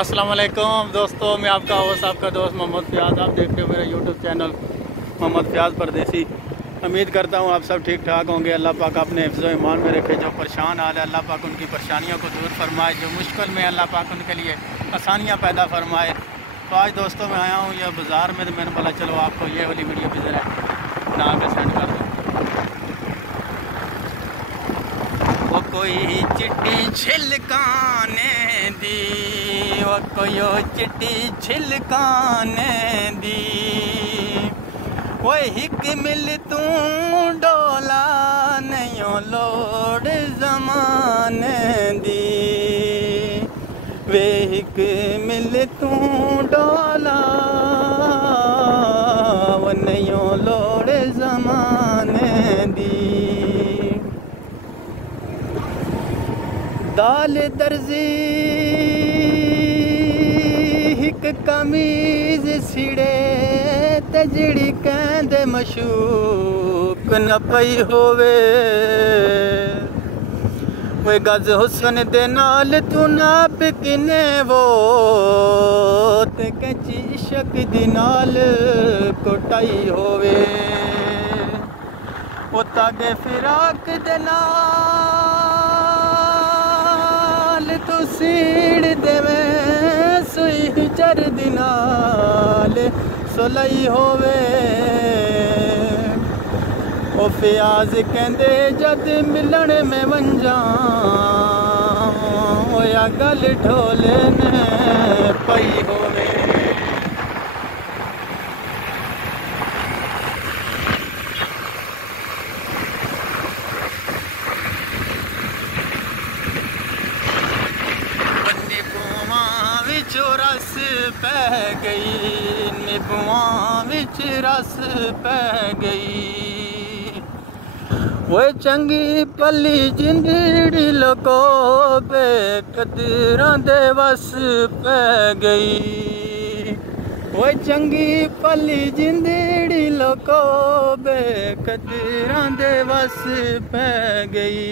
अस्सलाम वालेकुम दोस्तों, मैं आपका होस्ट आपका दोस्त मोहम्मद फ़याज़। आप देख रहे हो मेरा यूट्यूब चैनल मोहम्मद फ़याज़ परदेसी। उम्मीद करता हूँ आप सब ठीक ठाक होंगे। अल्लाह पाक अपने हिफ्ज़ व ईमान में रखे। जो परेशान हाल है अल्लाह पाक उनकी परेशानियों को दूर फरमाए। जो मुश्किल में अल्लाह पाक उनके लिए आसानियाँ पैदा फरमाए। तो आज दोस्तों मैं आया हूँ यह बाज़ार में, तो मैंने बोला चलो आपको ये वाली वीडियो भी ज़रा बना के सेंड कर दूँ। वो कोई चिट्टी छिलकाने दी, वो कोई चिट्टी छिलकाने दी, वो हिक मिल तू डोला नहीं लोड़ ज़माने दी, वे हिक मिल तू डोला वो नहीं लोड़ ज़माने दी। दाल दर्जी हिक कमीज सिड़े ते जिड़ी कहंदे मशूक न पई होवे, वे गज हुसन दे नाल तू नाप किने वो ते कैची इश्क दी नाल कोटाई होवे, वो तागे फिराक दे तू सीड़ देवे सुई चर दिनाल सोलई होवे। ओ फ़याज़ कहंदे जद मिलन में वंजा या गल ढोले ने पई होवे। रस पै गई निबुआं विच रस पै गई, वो चंगी पली जिंदड़ी लोको बेकदरां दे वस पै गई, वो चंगी पली जिंदड़ी लोको बेकदरां दे वस पै गई।